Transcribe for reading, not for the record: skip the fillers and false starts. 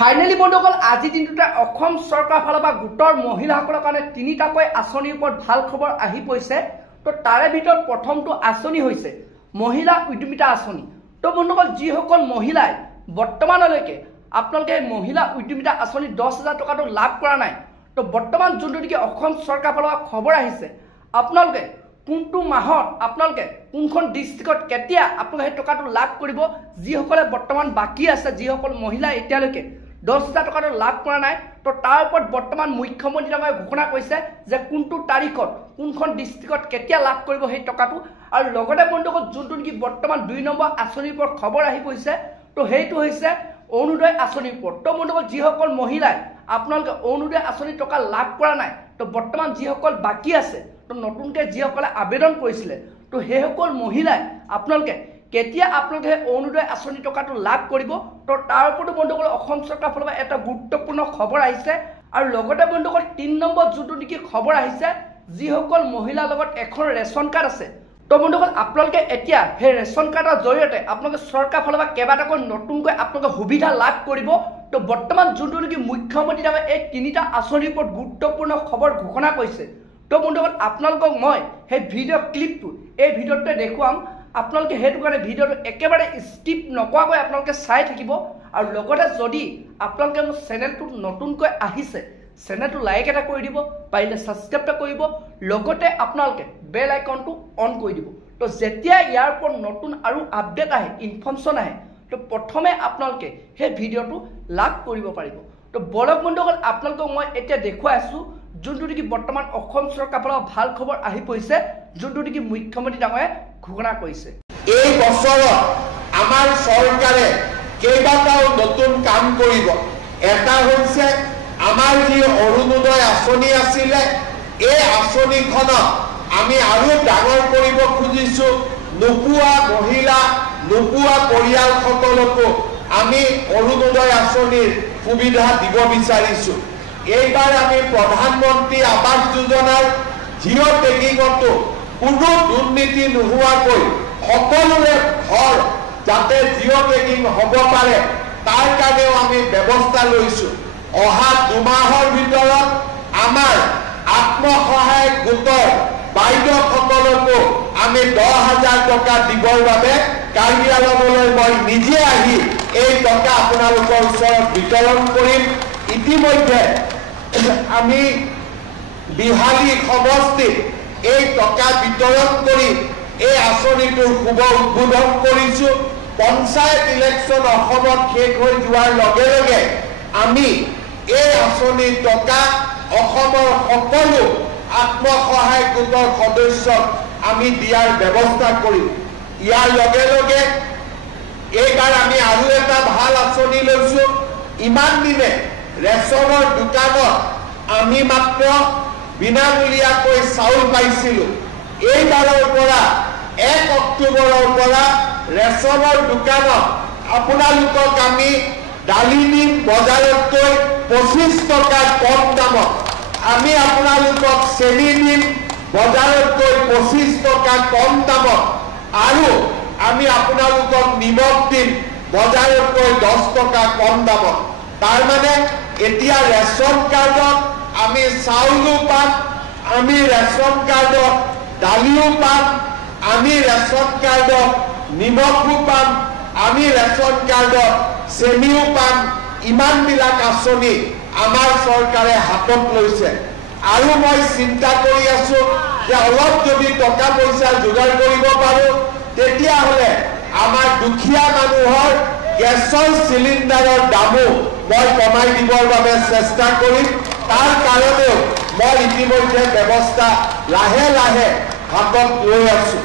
Finally বন্ধুসকল আজি দিনটোতে অসম চৰকাৰ ফালৰ পৰা গোটৰ মহিলাসকলৰ কাৰণে তিনিটাকৈ আঁচনিৰ ওপৰত ভাল খবৰ আহি পৰিছে। তো তাৰে ভিতৰত প্ৰথমটো আঁচনি হৈছে মহিলা উদ্যমিতা আঁচনি। তো বন্ধুসকল যিসকল মহিলাই বৰ্তমানলৈকে আপোনালোকে মহিলা উদ্যমিতা আঁচনি 10,000 টকাটো লাভ কৰা নাই, তো বৰ্তমান যোনটো নেকি অসম চৰকাৰ ফালৰ পৰা খবৰ আহিছে আপোনালোকে কোনটো মাহত আপোনালোকে কোনখন ডিস্ট্ৰিক্টত কেতিয়া আপোনালোকে সেই টকাটো লাভ কৰিব। যিসকলে বৰ্তমান বাকী আছে, যিসকল মহিলা এতিয়ালৈকে 10,000 টকাটো লাভ কৰা নাই, তো তাৰ ওপৰত বৰ্তমান মুখ্যমন্ত্ৰী ডাঙৰীয়াই ঘোষণা কৰিছে যে কোনটো তাৰিখত কোনখন ডিস্ট্ৰিক্টত কেতিয়া লাভ কৰিব সেই টকাটো। আৰু লগতে বন্ধুসকল যোনটো নেকি বৰ্তমান 2 নম্বৰ আঁচনিৰ ওপৰত খবৰ আহি পৰিছে, তো সেইটো হৈছে অৰুণোদয় আঁচনিৰ ওপৰত। তো বন্ধুসকল যিসকল মহিলাই আপোনালোকে অৰুণোদয় আঁচনিৰ টকা লাভ কৰা নাই, তো বৰ্তমান যিসকল বাকী আছে, তো নতুনকৈ যিসকলে আবেদন কৰিছিলে, তো সেইসকল মহিলাই আপোনালোকে কেতিয়া আপোনালোকে অৰুণোদয় আঁচনি টকাটো লাভ কৰিব। তো তাৰ ওপৰতো বন্ধুসকল অসম চৰকাৰৰ ফালৰ পৰা এটা গুৰুত্বপূৰ্ণ খবৰ আহিছে। আৰু লগতে বন্ধুসকল 3 নম্বৰ যোনটো নেকি খবৰ আহিছে, যিসকল মহিলাৰ লগত এখন ৰেচন কাৰ্ড আছে, তো বন্ধুসকল আপোনালোকে এতিয়া সেই ৰেচন কাৰ্ডৰ জৰিয়তে আপোনালোকে চৰকাৰৰ ফালৰ পৰা কেইবাটাকৈ নতুনকৈ আপোনালোকে সুবিধা লাভ কৰিব। তো বৰ্তমান যোনটো নেকি মুখ্যমন্ত্ৰী ডাঙৰীয়াই এই 3টা আঁচনিৰ ওপৰত গুৰুত্বপূৰ্ণ খবৰ ঘোষণা কৰিছে। তো বন্ধুসকল আপোনালোকক মই সেই ভিডিঅ' ক্লিপটো এই ভিডিঅ'টোতে দেখুৱাম। আপোনালোকে সেইটো কাৰণে ভিডিঅ'টো একেবাৰে স্কিপ নকৰাকৈ আপোনালোকে চাই থাকিব। আৰু লগতে যদি আপোনালোকে মোৰ চেনেলটো নতুনকৈ আহিছে, চেনেলটো লাইক এটা কৰি দিব, পাৰিলে ছাবস্ক্ৰাইব এটা কৰিব, লগতে আপোনালোকে বেল আইকনটো অন কৰি দিব। তো যেতিয়া ইয়াৰ ওপৰত নতুন আৰু আপডেট আহে, ইনফৰ্মেশ্যন আহে, তো প্ৰথমে আপোনালোকে সেই ভিডিঅ'টো লাভ কৰিব পাৰিব। তো বলক বন্ধুসকল আপোনালোকক মই এতিয়া দেখুৱাই আছোঁ যোনটো নেকি বৰ্তমান অসম চৰকাৰৰ ফালৰ ভাল খবৰ আহি পৰিছে, যোনটো নেকি মুখ্যমন্ত্ৰী ডাঙৰীয়াই ঘোষণা কৰিছে। এই বছৰত আমাৰ চৰকাৰে কেইবাটাও নতুন কাম কৰিব। এটা হৈছে আমাৰ যি অৰুণোদয় আঁচনি আছিলে, এই আঁচনিখনক আমি আৰু ডাঙৰ কৰিব খুজিছোঁ। নোপোৱা মহিলা, নোপোৱা পৰিয়ালসকলকো আমি অৰুণোদয় আঁচনিৰ সুবিধা দিব বিচাৰিছোঁ। এইবাৰ আমি প্ৰধানমন্ত্ৰী আৱাস যোজনাৰ জিৰ' টেগিঙতো কোনো দুৰ্নীতি নোহোৱাকৈ সকলোৰে ঘৰ যাতে জিৰ' টেগিং হ'ব পাৰে, তাৰ কাৰণেও আমি ব্যৱস্থা লৈছোঁ। অহা 2 মাহৰ ভিতৰত আমাৰ আত্মসহায়ক গোটৰ বাইদেউসকলকো আমি 10,000 টকা দিবৰ বাবে কাৰ্বি আংলঙলৈ মই নিজে আহি এই টকা আপোনালোকৰ ওচৰত বিতৰণ কৰিম। ইতিমধ্যে আমি বিহালী সমষ্টিত এই টকা বিতৰণ কৰি এই আঁচনিটোৰ শুভ উদ্বোধন কৰিছোঁ। পঞ্চায়ত ইলেকশ্যন অসমত শেষ হৈ যোৱাৰ লগে লগে আমি এই আঁচনিৰ টকা অসমৰ সকলো আত্মসহায়ক গোটৰ সদস্যক আমি দিয়াৰ ব্যৱস্থা কৰিম। ইয়াৰ লগে লগে এইবাৰ আমি আৰু এটা ভাল আঁচনি লৈছোঁ। ইমান দিনে ৰেচনৰ দোকানত আমি মাত্ৰ বিনামূলীয়াকৈ চাউল পাইছিলোঁ। এইবাৰৰ পৰা 1 অক্টোবৰৰ পৰা ৰেচনৰ দোকানত আপোনালোকক আমি দালি দিম বজাৰতকৈ 25 টকা কম দামত, আমি আপোনালোকক চেনি দিম বজাৰতকৈ 25 টকা কম দামত, আৰু আমি আপোনালোকক নিমখ দিম বজাৰতকৈ 10 টকা কম দামত। তাৰমানে এতিয়া ৰেচন কাৰ্ডত আমি চাউলো পাম, আমি ৰেচন কাৰ্ডত দালিও পাম, আমি ৰেচন কাৰ্ডত নিমখো পাম, আমি ৰেচন কাৰ্ডত চেনিও পাম। ইমানবিলাক আঁচনি আমাৰ চৰকাৰে হাতত লৈছে। আৰু মই চিন্তা কৰি আছোঁ যে অলপ যদি টকা পইচা যোগাৰ কৰিব পাৰোঁ, তেতিয়াহ'লে আমাৰ দুখীয়া মানুহৰ গেছৰ চিলিণ্ডাৰৰ দামো মই কমাই দিবৰ বাবে চেষ্টা কৰিম। তাৰ কাৰণেও মই ইতিমধ্যে ব্যৱস্থা লাহে লাহে হাতত লৈ আছোঁ।